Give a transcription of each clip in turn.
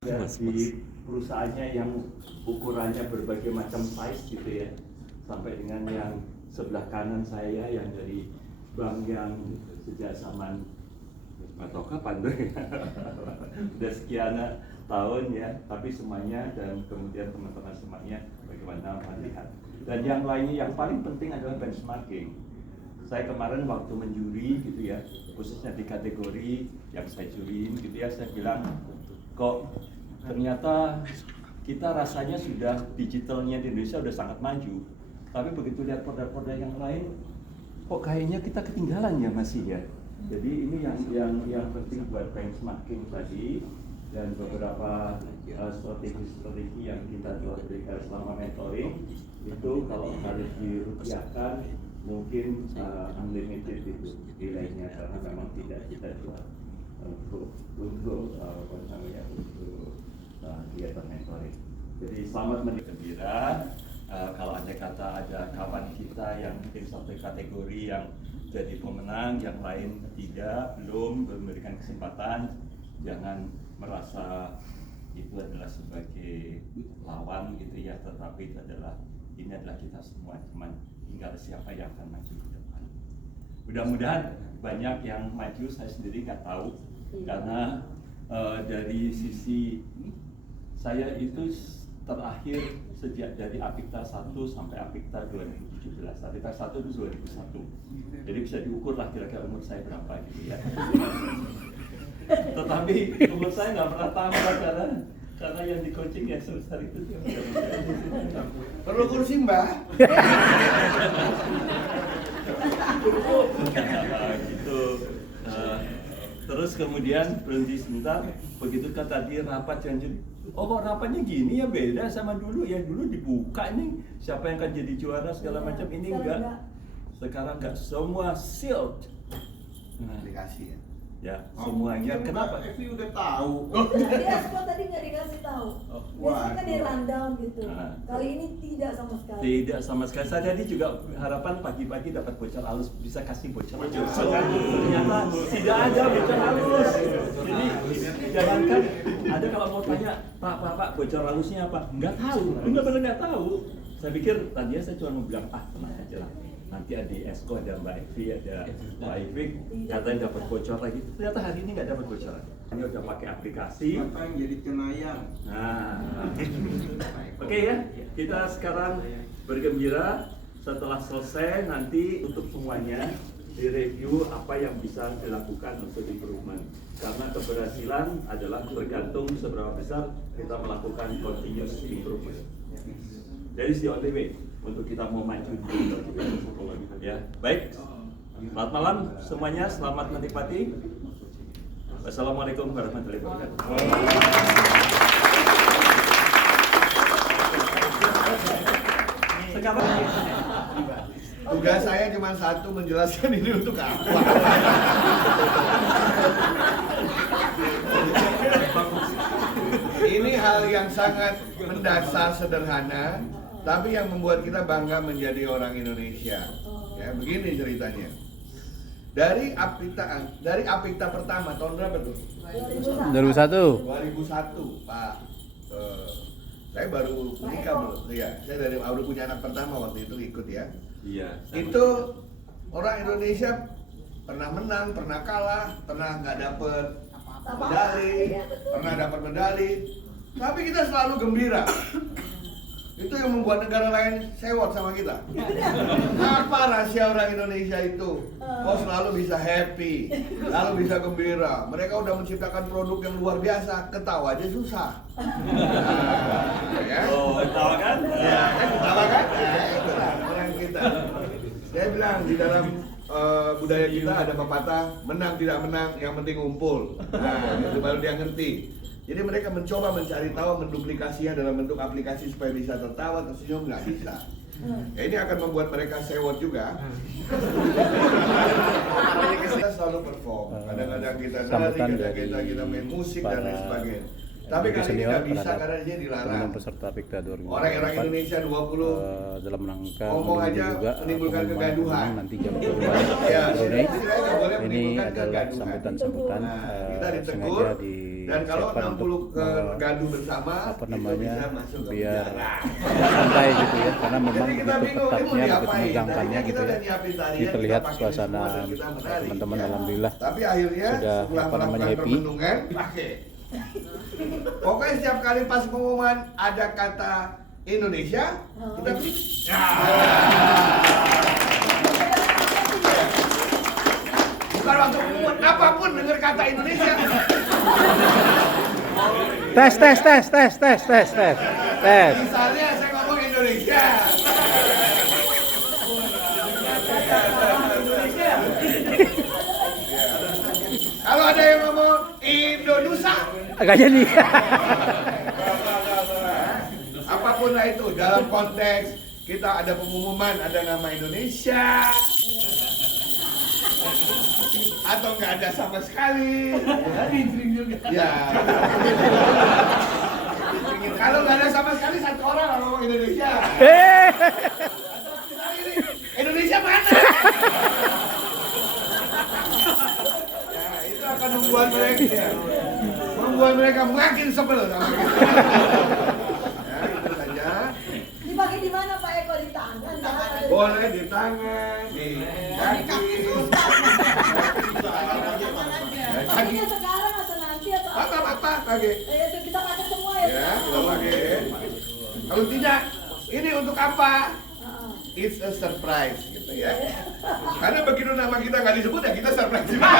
Di perusahaannya yang ukurannya berbagai macam size gitu ya, sampai dengan yang sebelah kanan saya yang dari bank yang sejak zaman atau kapan tuh udah sekian tahun ya, tapi semuanya dan kemudian teman-teman semuanya bagaimana melihat. Dan yang lainnya yang paling penting adalah benchmarking. Saya kemarin waktu menjuri gitu ya, khususnya di kategori yang saya juriin gitu ya, saya bilang kok ternyata kita rasanya sudah digitalnya di Indonesia sudah sangat maju, tapi begitu lihat produk-produk yang lain kok kayaknya kita ketinggalan ya masih ya. Jadi ini yang penting buat benchmarking tadi dan beberapa strategi yang kita telah berikan selama mentoring itu kalau harus dirupiahkan mungkin unlimited itu nilainya, karena memang tidak kita jual untuk apa namanya untuk kegiatan mentoring. Jadi selamat gembira. Kalau ada kata ada kawan kita yang mungkin satu kategori yang jadi pemenang, yang lain tidak, belum memberikan kesempatan, jangan merasa itu adalah sebagai lawan gitu ya, tetapi ini adalah kita semua, cuman tinggal siapa yang akan maju ke depan. Mudah-mudahan banyak yang maju, saya sendiri nggak tahu karena dari sisi saya itu terakhir sejak dari Apikta 1 sampai Apikta 2017. Apikta 1 itu 2001. Jadi bisa diukur lah kira-kira umur saya berapa gitu ya. Tetapi umur saya nggak pernah tambah karena yang di coaching yang sebesar itu. Perlu kursi Mbak? Gitu. Terus kemudian berhenti sebentar, begitu kan tadi rapat janji, oh kok rapatnya gini ya, beda sama dulu ya, dulu dibuka ini siapa yang akan jadi juara segala macam, ini enggak. Sekarang enggak, semua sealed. Dikasih ya? Ya, semuanya. Kenapa? Evi udah tahu. Tadi Asma tadi nggak dikasih tahu. Biasanya kan di rundown gitu. Kali ini tidak sama sekali. Tidak sama sekali. Saya tadi juga harapan pagi-pagi dapat bocor halus, bisa kasih bocor halus. Ternyata tidak ada bocor halus. Jadi jangankan ada kalau mau tanya, Pak, bocor halusnya apa? Nggak tahu. Benar-benar nggak tahu. Saya pikir tadinya saya cuma mau bilang, tenang aja lah. Nanti ada Esko, ada Mbak Evi, ada Pak Ivik, katanya dapat bocor lagi. Ternyata hari ini nggak dapat bocoran. Ini udah pakai aplikasi. Apa yang jadi cenayang? Nah, oke ya. Kita sekarang bergembira setelah selesai nanti untuk semuanya direview apa yang bisa dilakukan untuk improvement. Karena keberhasilan adalah tergantung seberapa besar kita melakukan continuous improvement. Jadi the only way untuk kita mau maju ya. Baik, selamat malam semuanya, selamat menikmati. Wassalamualaikum warahmatullahi wabarakatuh. Sekarang tugas saya cuma satu, menjelaskan ini untuk apa. Ini hal yang sangat mendasar, sederhana, tapi yang membuat kita bangga menjadi orang Indonesia. Ya, begini ceritanya. Dari Apikta pertama tahun berapa tuh? 2001. 2001, Pak. Saya baru menikah belum? Ya, saya baru punya anak pertama waktu itu ikut ya. iya. Itu orang Indonesia pernah menang, pernah kalah, pernah nggak dapet medali, pernah dapat medali, tapi kita selalu gembira. Itu yang membuat negara lain sewot sama kita. Apa rahasia orang Indonesia itu? Kok selalu bisa happy, selalu bisa gembira. Mereka udah menciptakan produk yang luar biasa, ketawa aja susah. Nah, ya? Oh, ketawa kan? Ya, ketawa kan? Nah, itulah orang kita. Saya bilang di dalam budaya kita ada pepatah, menang tidak menang, yang penting ngumpul. Nah, itu baru dia ngerti. Jadi mereka mencoba mencari tahu, menduplikasinya dalam bentuk aplikasi supaya bisa tertawa, tersenyum, nggak bisa. Ya, ini akan membuat mereka sewot juga. Kita selalu perform, kadang-kadang kita nari, kadang-kadang kita main musik dan lain sebagainya. Tapi kali ini nggak bisa karena dia dilarang. Peserta Apikta 2004. Orang-orang Indonesia 20 dalam rangka ngomong aja juga menimbulkan kegaduhan. Nanti jam 2 Ya, sore nggak boleh ini menimbulkan adalah kegaduhan. sambutan-sambutan Nah, kita ditegur sengaja di Dan kalau disiapkan 60 ke gaduh bersama apa itu namanya, bisa masuk ke biar penjara. santai gitu ya, karena memang Jadi kita begitu bingung, ini mau ketatnya, begitu diapain? menegangkannya Tadinya gitu kita ya. udah nyiapin tarian, Ini terlihat kita pakai suasana semua dan kita menari, teman-teman ya. alhamdulillah Tapi akhirnya sudah setelah apa namanya melakukan happy. perbendungan, pakai. Pokoknya setiap kali pas pengumuman ada kata Indonesia, kita beli. Ya. Bukan waktu pengumuman, apapun dengar kata Indonesia. Tes. Misalnya saya ngomong Indonesia. Kalau ada yang ngomong Indonesia, Agak jadi. apapun lah itu dalam konteks kita ada pengumuman ada nama Indonesia atau nggak ada sama sekali. Ya. Kalau nggak ada sama sekali satu orang lah ngomong Indonesia. Indonesia mana? Ya, itu akan membuat mereka makin sebel sama kita. Ya, itu saja. Dipakai di mana Pak Eko, di tangan? Boleh di tangan, di kaki. Pakainya sekarang atau nanti atau Apa kaki? kita pakai semua ya. Ya, kita pakai. Kalau tidak, ini untuk apa? It's a surprise gitu ya. Karena begitu nama kita nggak disebut ya kita surprise juga.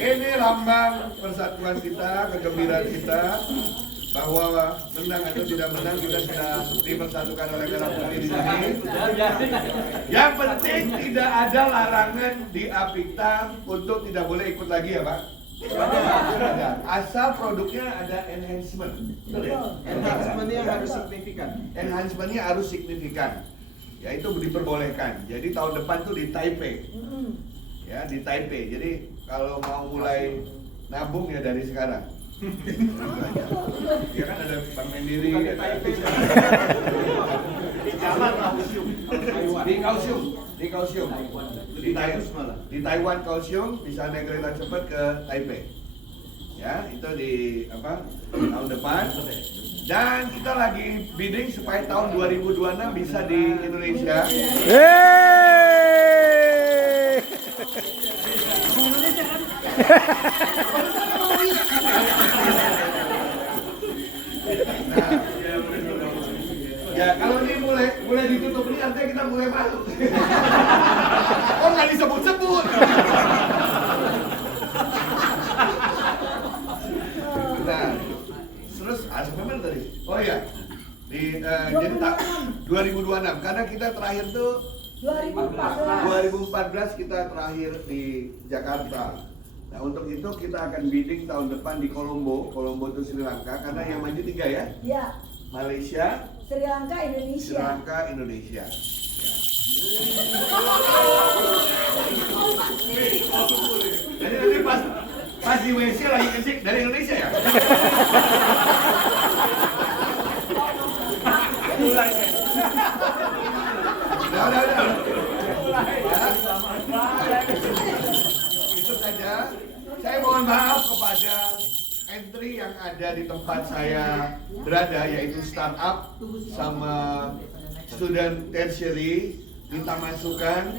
Jadi ini lambang persatuan kita, kegembiraan kita bahwa menang atau tidak menang kita sudah dipersatukan oleh merah putih di sini. Yang penting tidak ada larangan di Apikta untuk tidak boleh ikut lagi ya Pak. Ada. Asal produknya ada enhancement. Betul ya? Enhancementnya harus signifikan. Enhancementnya harus signifikan. Ya itu diperbolehkan. Jadi tahun depan tuh di Taipei. Ya di Taipei. Jadi kalau mau mulai nabung ya dari sekarang. Ya kan ada Bank Mandiri, ada di Kaohsiung, di Taiwan Kaohsiung bisa naik kereta cepat ke Taipei. Ya itu di apa tahun depan. Dan kita lagi bidding supaya tahun 2026 bisa di Indonesia. Ya kalau ini mulai ditutup ini artinya kita mulai masuk. Oh nggak disebut-sebut. Nah, terus ada apa tadi? Oh ya, jadi 2026 karena kita terakhir tuh 2014 kita terakhir di Jakarta. Nah untuk itu kita akan bidding tahun depan di Colombo itu Sri Lanka karena yang maju 3 ya? Iya. Malaysia, Sri Lanka, Indonesia. Sri Lanka, Indonesia. Jadi nanti pas di WC lagi kencing dari Indonesia ya? Udah. Itu saja. Saya mohon maaf kepada entry yang ada di tempat saya berada yaitu startup sama student tertiary minta masukan.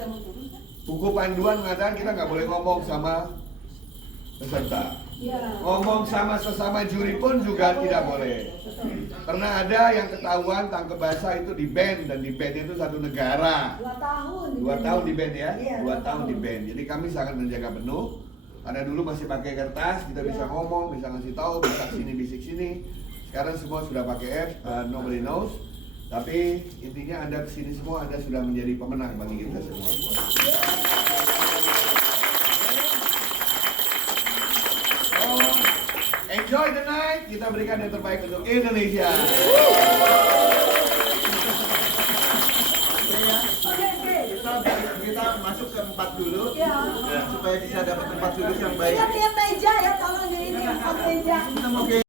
Buku panduan mengatakan kita nggak boleh ngomong sama peserta. Ngomong sama sesama juri pun juga tidak boleh. Pernah ada yang ketahuan tangkap basah itu di ban dan di ban itu satu negara. 2 tahun di ban ya, 2 tahun di ban. Jadi kami sangat menjaga penuh. Karena dulu masih pakai kertas, kita bisa ngomong, bisa ngasih tahu, bisa sini bisik sini. Sekarang semua sudah pakai apps, nobody knows. Tapi intinya Anda kesini semua, Anda sudah menjadi pemenang bagi kita semua. Oh, enjoy the night. Kita berikan yang terbaik untuk Indonesia. Kita masuk ke 4 dulu Ya. supaya bisa dapat tempat duduk yang baik. Lihat meja ya, tolong di ini 4 meja. Kita mau